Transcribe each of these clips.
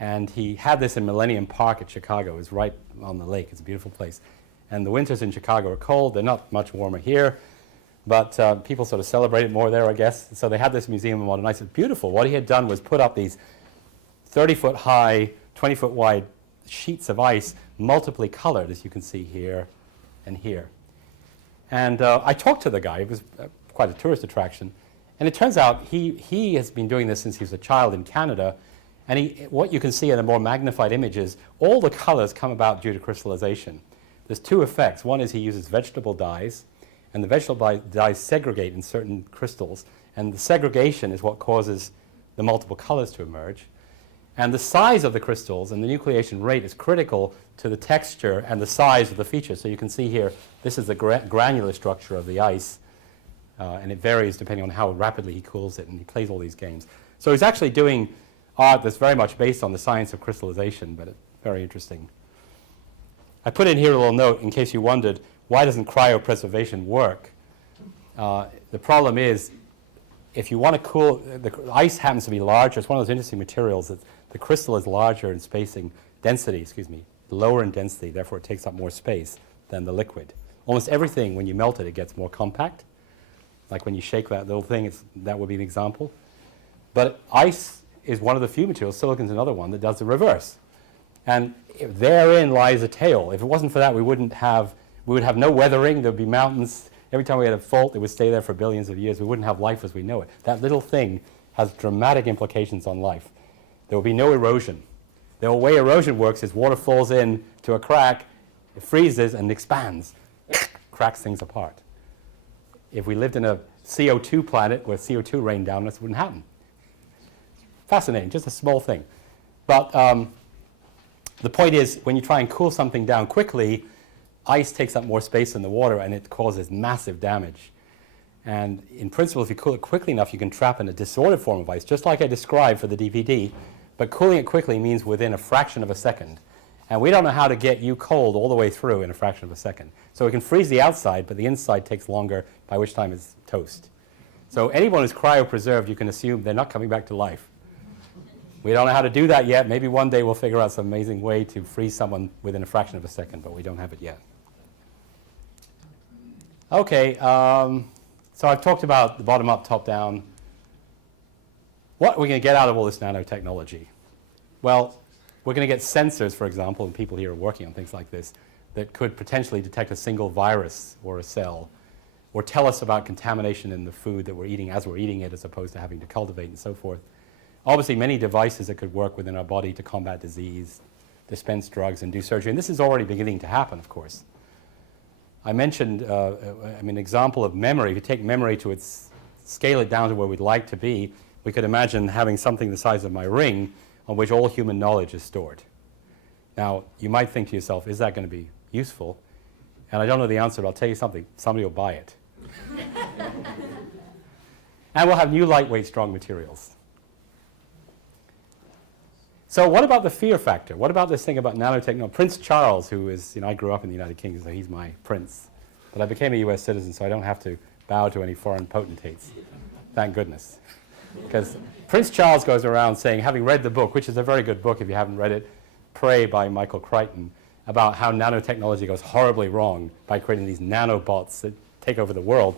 And he had this in Millennium Park at Chicago. It's right on the lake. It's a beautiful place. And the winters in Chicago are cold. They're not much warmer here. But people sort of celebrate it more there, I guess. So they had this museum of modern ice. It's beautiful. What he had done was put up these 30-foot high, 20-foot wide sheets of ice, multiply colored, as you can see here and here. And I talked to the guy. It was quite a tourist attraction. And it turns out he has been doing this since he was a child in Canada. And what you can see in a more magnified image is all the colors come about due to crystallization. There's two effects. One is he uses vegetable dyes, and the vegetable dyes segregate in certain crystals. And the segregation is what causes the multiple colors to emerge. And the size of the crystals and the nucleation rate is critical to the texture and the size of the features. So you can see here, this is the granular structure of the ice. And it varies depending on how rapidly he cools it. And he plays all these games. So he's actually doing art that's very much based on the science of crystallization, but it's very interesting. I put in here a little note in case you wondered, why doesn't cryopreservation work? The problem is, if you want to cool, the ice happens to be larger. It's one of those interesting materials that the crystal is larger in spacing, density, excuse me, lower in density, therefore it takes up more space than the liquid. Almost everything, when you melt it, it gets more compact. Like when you shake that little thing, that would be an example. But ice is one of the few materials, silicon's another one, that does the reverse. And therein lies a tale. If it wasn't for that, we would have no weathering. There would be mountains. Every time we had a fault, it would stay there for billions of years. We wouldn't have life as we know it. That little thing has dramatic implications on life. There will be no erosion. The way erosion works is water falls in to a crack, it freezes and expands, cracks things apart. If we lived in a CO2 planet where CO2 rained down, this wouldn't happen. Fascinating, just a small thing. But the point is, when you try and cool something down quickly, ice takes up more space than the water, and it causes massive damage. And in principle, if you cool it quickly enough, you can trap in a disordered form of ice, just like I described for the DVD. But cooling it quickly means within a fraction of a second. And we don't know how to get you cold all the way through in a fraction of a second. So we can freeze the outside, but the inside takes longer, by which time it's toast. So anyone who's cryopreserved, you can assume they're not coming back to life. We don't know how to do that yet. Maybe one day we'll figure out some amazing way to freeze someone within a fraction of a second, but we don't have it yet. Okay, so I've talked about the bottom-up, top-down. What are we going to get out of all this nanotechnology? Well, we're going to get sensors, for example, and people here are working on things like this, that could potentially detect a single virus or a cell, or tell us about contamination in the food that we're eating as we're eating it, as opposed to having to cultivate and so forth. Obviously, many devices that could work within our body to combat disease, dispense drugs, and do surgery. And this is already beginning to happen, of course. I mentioned an example of memory. If you take memory to scale it down to where we'd like to be, we could imagine having something the size of my ring on which all human knowledge is stored. Now, you might think to yourself, is that going to be useful? And I don't know the answer, but I'll tell you something. Somebody will buy it. And we'll have new lightweight, strong materials. So what about the fear factor? What about this thing about nanotechnology? Prince Charles, who is, I grew up in the United Kingdom, so he's my prince. But I became a US citizen, so I don't have to bow to any foreign potentates. Thank goodness. Because Prince Charles goes around saying, having read the book, which is a very good book if you haven't read it, Prey by Michael Crichton, about how nanotechnology goes horribly wrong by creating these nanobots that take over the world.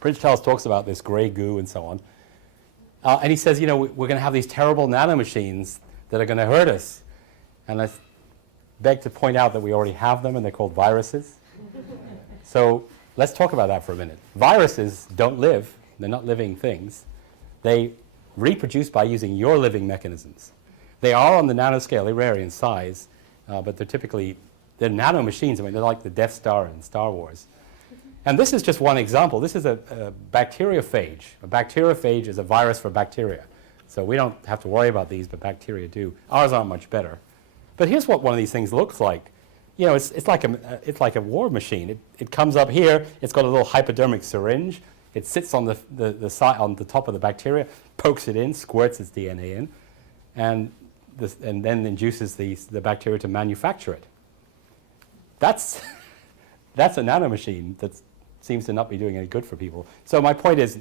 Prince Charles talks about this gray goo and so on. And he says, we're going to have these terrible nanomachines that are going to hurt us. And I beg to point out that we already have them, and they're called viruses. So let's talk about that for a minute. Viruses don't live. They're not living things. They reproduce by using your living mechanisms. They are on the nanoscale. They vary in size, but they're nanomachines. They're like the Death Star in Star Wars. And this is just one example. This is a bacteriophage. A bacteriophage is a virus for bacteria. So we don't have to worry about these, but bacteria do. Ours aren't much better. But here's what one of these things looks like. It's like a war machine. It comes up here. It's got a little hypodermic syringe. It sits on the side, on the top of the bacteria, pokes it in, squirts its DNA in, and then induces the bacteria to manufacture it. That's a nanomachine that seems to not be doing any good for people. So my point is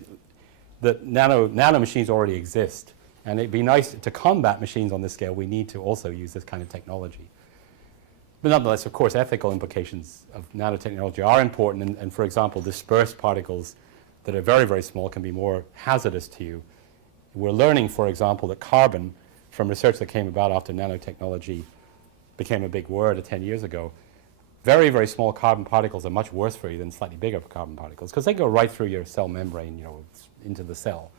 that nanomachines already exist. And it'd be nice to combat machines on this scale. We need to also use this kind of technology. But nonetheless, of course, ethical implications of nanotechnology are important. And for example, dispersed particles that are very, very small can be more hazardous to you. We're learning, for example, that carbon, from research that came about after nanotechnology became a big word 10 years ago, very, very small carbon particles are much worse for you than slightly bigger carbon particles because they go right through your cell membrane, into the cell.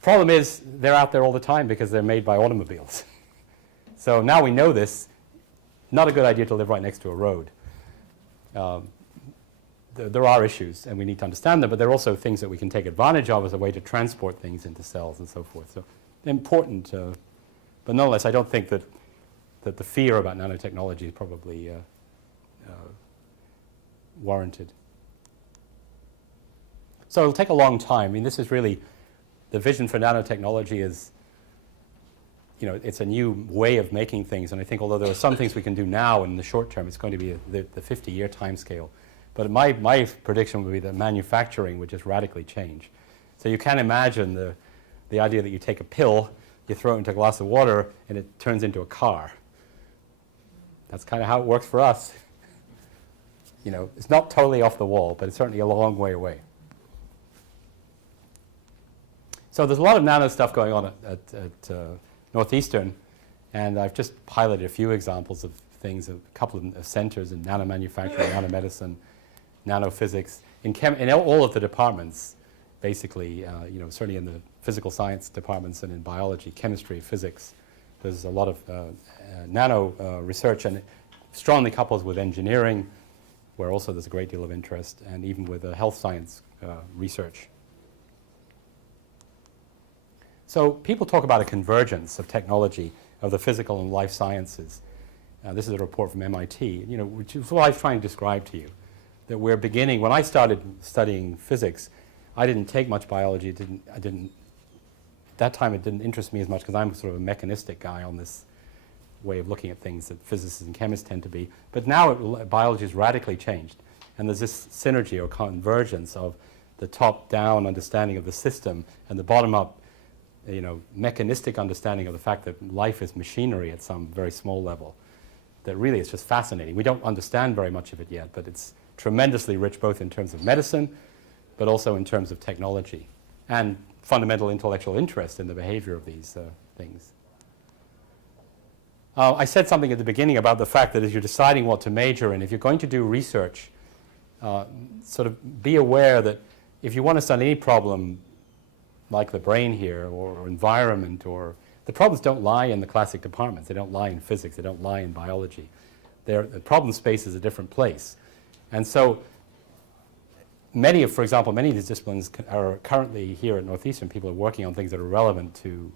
Problem is, they're out there all the time because they're made by automobiles. So now we know this. Not a good idea to live right next to a road. There are issues, and we need to understand them, but there are also things that we can take advantage of as a way to transport things into cells and so forth. So important, but nonetheless, I don't think that the fear about nanotechnology is probably warranted. So it'll take a long time. I mean, this is really the vision for nanotechnology is, it's a new way of making things. And I think although there are some things we can do now in the short term, it's going to be the 50-year time scale. But my prediction would be that manufacturing would just radically change. So you can imagine the idea that you take a pill, you throw it into a glass of water, and it turns into a car. That's kind of how it works for us. It's not totally off the wall, but it's certainly a long way away. So there's a lot of nano stuff going on at Northeastern, and I've just highlighted a few examples of things, a couple of centers in nanomanufacturing, nanomedicine, nanophysics, in all of the departments, basically, certainly in the physical science departments and in biology, chemistry, physics. There's a lot of nano research, and it strongly couples with engineering, where also there's a great deal of interest, and even with health science research. So people talk about a convergence of technology of the physical and life sciences. This is a report from MIT, which is what I was trying to describe to you. That we're beginning, when I started studying physics, I didn't take much biology. At that time it didn't interest me as much because I'm sort of a mechanistic guy on this way of looking at things that physicists and chemists tend to be. But now biology has radically changed. And there's this synergy or convergence of the top-down understanding of the system and the bottom-up mechanistic understanding of the fact that life is machinery at some very small level. That really is just fascinating. We don't understand very much of it yet, but it's tremendously rich both in terms of medicine, but also in terms of technology and fundamental intellectual interest in the behavior of these things. I said something at the beginning about the fact that as you're deciding what to major in, if you're going to do research, sort of be aware that if you want to study any problem like the brain here, or environment, or the problems don't lie in the classic departments. They don't lie in physics. They don't lie in biology. The problem space is a different place. And so for example, many of these disciplines are currently here at Northeastern. People are working on things that are relevant to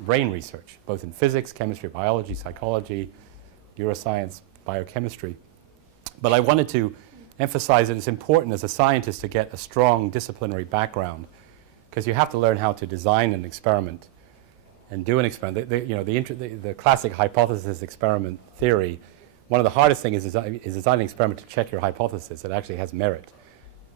brain research, both in physics, chemistry, biology, psychology, neuroscience, biochemistry. But I wanted to emphasize that it's important as a scientist to get a strong disciplinary background, because you have to learn how to design an experiment and do an experiment. The classic hypothesis experiment theory, one of the hardest things is designing an experiment to check your hypothesis. It actually has merit.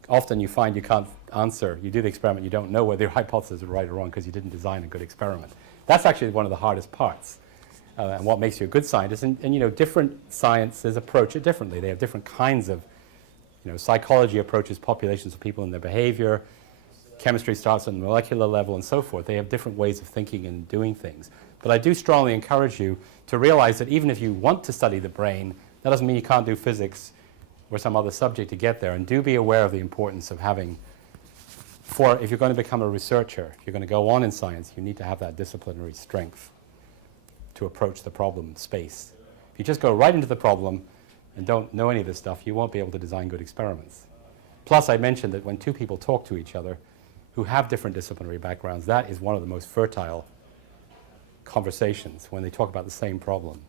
Often you find you can't answer. You do the experiment, you don't know whether your hypothesis is right or wrong because you didn't design a good experiment. That's actually one of the hardest parts, and what makes you a good scientist. And different sciences approach it differently. They have different kinds of, psychology approaches populations of people and their behavior. Chemistry starts at the molecular level and so forth. They have different ways of thinking and doing things. But I do strongly encourage you to realize that even if you want to study the brain, that doesn't mean you can't do physics or some other subject to get there. And do be aware of the importance of having, if you're going to become a researcher, if you're going to go on in science, you need to have that disciplinary strength to approach the problem space. If you just go right into the problem and don't know any of this stuff, you won't be able to design good experiments. Plus, I mentioned that when two people talk to each other who have different disciplinary backgrounds, that is one of the most fertile conversations, when they talk about the same problem.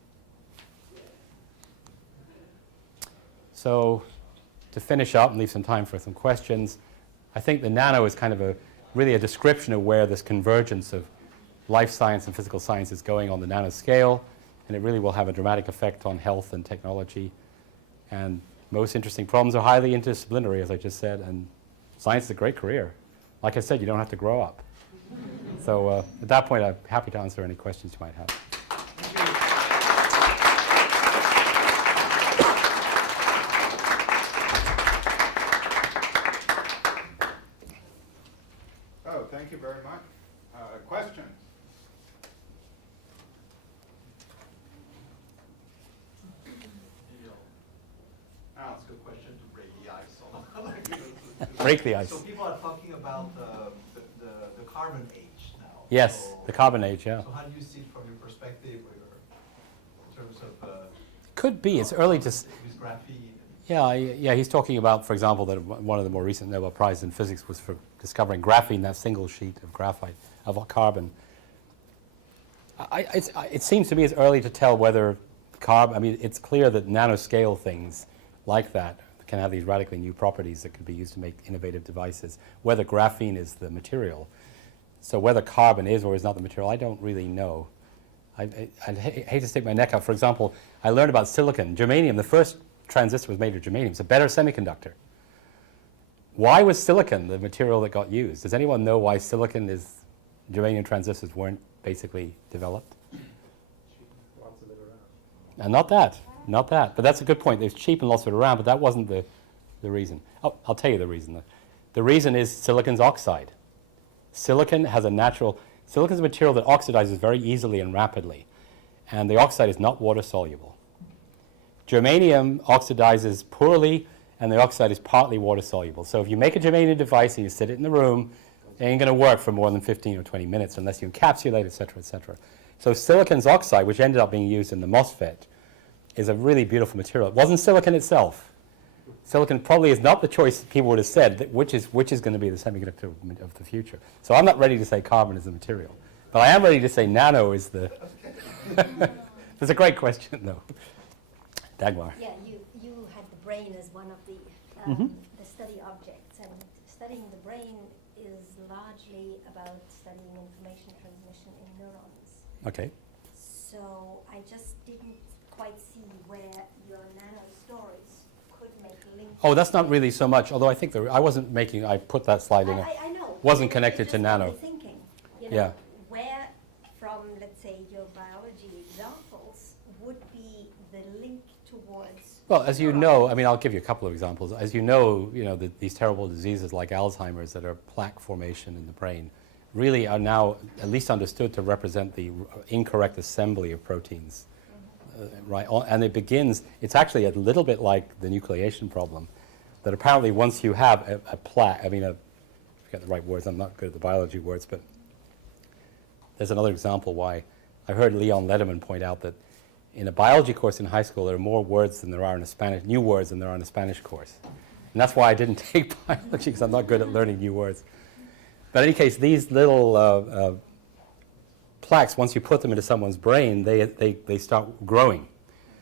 So to finish up and leave some time for some questions, I think the nano is kind of really a description of where this convergence of life science and physical science is going on the nanoscale, and it really will have a dramatic effect on health and technology. And most interesting problems are highly interdisciplinary, as I just said, and science is a great career. Like I said, you don't have to grow up. So at that point, I'm happy to answer any questions you might have. Oh, thank you very much. Questions? I'll ask a question to break the ice. Break the ice. So people are talking about the carbon age now. Yes, so, the carbon age, yeah. So how do you see it from your perspective, or in terms of Could be. It's early to... with graphene? Yeah, he's talking about, for example, that one of the more recent Nobel Prizes in physics was for discovering graphene, that single sheet of graphite, of carbon. It seems to me it's early to tell whether carbon, I mean, it's clear that nanoscale things like that can have these radically new properties that could be used to make innovative devices, whether graphene is the material. So whether carbon is or is not the material, I don't really know. I'd hate to stick my neck out. For example, I learned about silicon. Germanium, the first transistor was made of germanium. It's a better semiconductor. Why was silicon the material that got used? Does anyone know why germanium transistors weren't basically developed? Lots of it around. And not that. But that's a good point. There's cheap and lots of it around, but that wasn't the reason. I'll tell you the reason. The reason is silicon's oxide. Silicon's a material that oxidizes very easily and rapidly, and the oxide is not water soluble. Germanium oxidizes poorly, and the oxide is partly water soluble. So if you make a germanium device and you sit it in the room, it ain't going to work for more than 15 or 20 minutes unless you encapsulate, et cetera, et cetera. So silicon's oxide, which ended up being used in the MOSFET, is a really beautiful material. It wasn't silicon itself. Silicon probably is not the choice people would have said, which is going to be the semiconductor of the future. So I'm not ready to say carbon is the material. But I am ready to say nano is the... That's a great question, though. Dagmar. Yeah, you had the brain as one of the study objects, and studying the brain is largely about studying information transmission in neurons. Okay. So I just didn't quite see where your nano stories could make links. Oh, that's not really so much, although I think I put that slide in. I know. Wasn't It connected just to got me nano. thinking, Yeah. where from, let's say, your biology examples would be the link towards. Well, as you know, I mean, I'll give you a couple of examples. As you know, these terrible diseases like Alzheimer's that are plaque formation in the brain really are now at least understood to represent the incorrect assembly of proteins. Right, and it's actually a little bit like the nucleation problem, that apparently once you have a plaque, I forget the right words, I'm not good at the biology words, but there's another example why. I heard Leon Lederman point out that in a biology course in high school, there are more words than there are in new words than there are in a Spanish course. And that's why I didn't take biology, because I'm not good at learning new words. But in any case, these little plaques, once you put them into someone's brain, they start growing.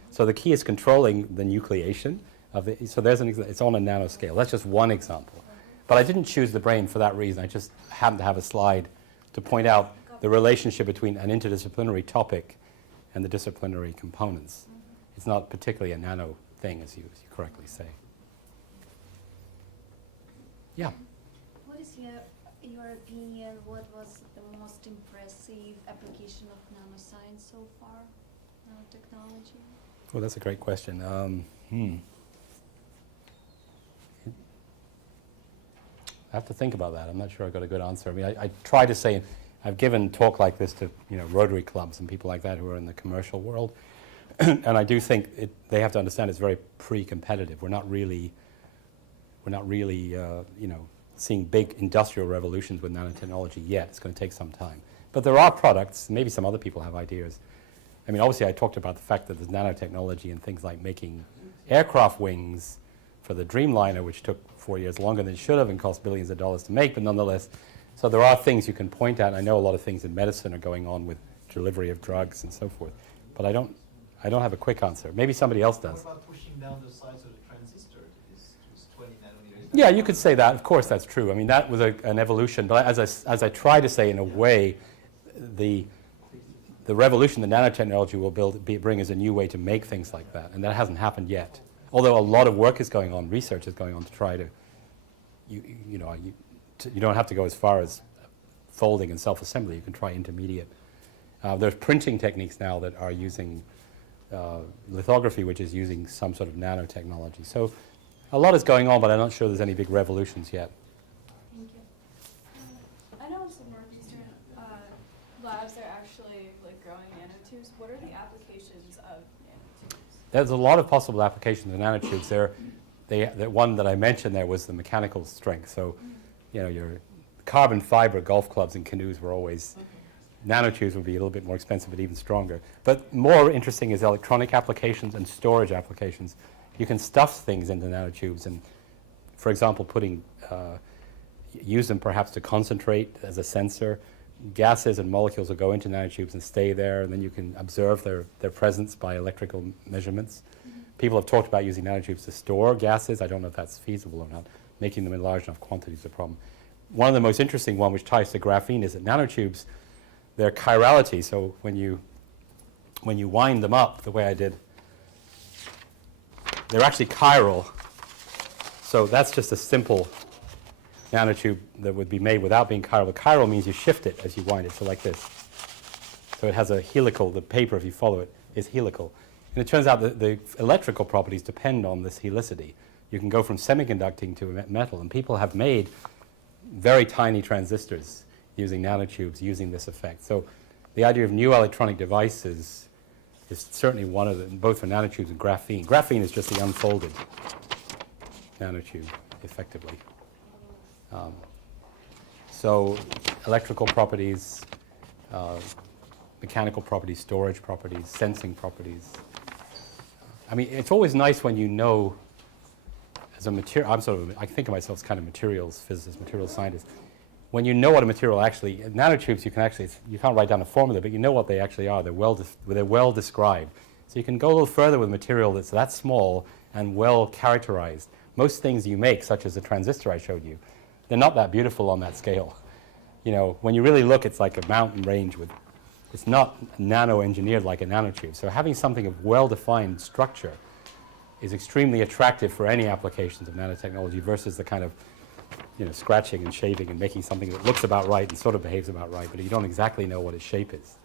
So the key is controlling the nucleation of it. So it's on a nanoscale. That's just one example. But I didn't choose the brain for that reason. I just happened to have a slide to point out the relationship between an interdisciplinary topic and the disciplinary components. It's not particularly a nano thing, as you correctly say. Yeah. What is your opinion? What was the most impressive application of nanoscience so far, nanotechnology? Well, that's a great question. I have to think about that. I'm not sure I got a good answer. I mean, I try to say, I've given talk like this to Rotary clubs and people like that who are in the commercial world, and I do think they have to understand it's very pre-competitive. We're not really seeing big industrial revolutions with nanotechnology yet. It's going to take some time. But there are products, maybe some other people have ideas. I mean, obviously I talked about the fact that there's nanotechnology in things like making aircraft wings for the Dreamliner, which took 4 years longer than it should have and cost billions of dollars to make, but nonetheless. So there are things you can point at. I know a lot of things in medicine are going on with delivery of drugs and so forth. But I don't have a quick answer. Maybe somebody else does. What about pushing down the size of the transistor to this 20 nanometers? Yeah, you could say that. Of course, that's true. I mean, that was an evolution. But as I try to say, in a way, the revolution that nanotechnology will bring is a new way to make things like that, and that hasn't happened yet. Although a lot of work is going on, research is going on to try to, you don't have to go as far as folding and self-assembly. You can try intermediate. There's printing techniques now that are using lithography, which is using some sort of nanotechnology. So a lot is going on, but I'm not sure there's any big revolutions yet. Thank you. I know in some more Eastern labs they're actually like growing nanotubes. What are the applications of nanotubes? There's a lot of possible applications of nanotubes. The one that I mentioned there was the mechanical strength. So, you know, your carbon fiber golf clubs and canoes were always, nanotubes would be a little bit more expensive, but even stronger. But more interesting is electronic applications and storage applications. You can stuff things into nanotubes and, for example, use them perhaps to concentrate as a sensor. Gases and molecules will go into nanotubes and stay there, and then you can observe their presence by electrical measurements. People have talked about using nanotubes to store gases. I don't know if that's feasible or not. Making them in large enough quantities is a problem. One of the most interesting one, which ties to graphene, is that nanotubes, their chirality, so when you wind them up the way I did, they're actually chiral. So that's just a simple nanotube that would be made without being chiral. But chiral means you shift it as you wind it, so like this. So it has a helical, the paper, if you follow it, is helical. And it turns out that the electrical properties depend on this helicity. You can go from semiconducting to metal, and people have made very tiny transistors using nanotubes, using this effect. So the idea of new electronic devices is certainly one of them, both for nanotubes and graphene. Graphene is just the unfolded nanotube, effectively. So electrical properties, mechanical properties, storage properties, sensing properties. I mean, it's always nice when you know, as a material, I think of myself as kind of materials physicist, materials scientist. When you know what a material actually, nanotubes, you can't write down a formula, but you know what they actually are. They're well described. So you can go a little further with material that's that small and well characterized. Most things you make, such as the transistor I showed you, they're not that beautiful on that scale. You know, when you really look, it's like a mountain range it's not nano-engineered like a nanotube. So having something of well-defined structure is extremely attractive for any applications of nanotechnology versus the kind of, you know, scratching and shaving and making something that looks about right and sort of behaves about right, but you don't exactly know what its shape is.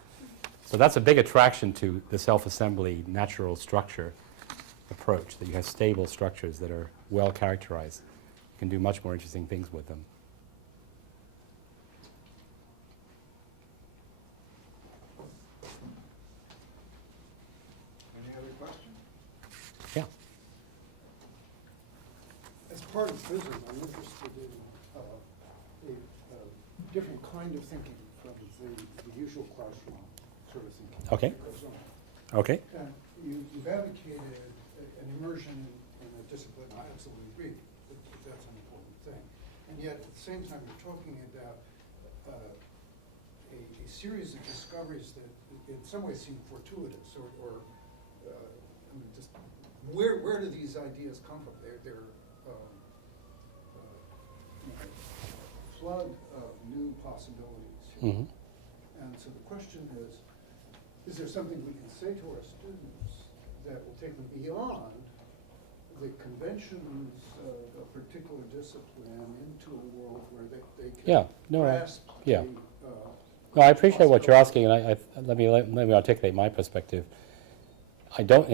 So that's a big attraction to the self-assembly natural structure approach, that you have stable structures that are well characterized. You can do much more interesting things with them. Any other questions? Yeah. As part of PRISM, I'm interested in a different kind of thinking from the usual classroom sort of thinking. Okay. that goes on. Okay. And you've advocated an immersion in a discipline. I absolutely agree that that's an important thing. And yet, at the same time, you're talking about a series of discoveries that in some ways seem fortuitous or I mean, just where do these ideas come from? They're flood of new possibilities here. Mm-hmm. And so the question is there something we can say to our students that will take them beyond the conventions of a particular discipline into a world where they can grasp No, I appreciate what you're asking, and let me articulate my perspective. I don't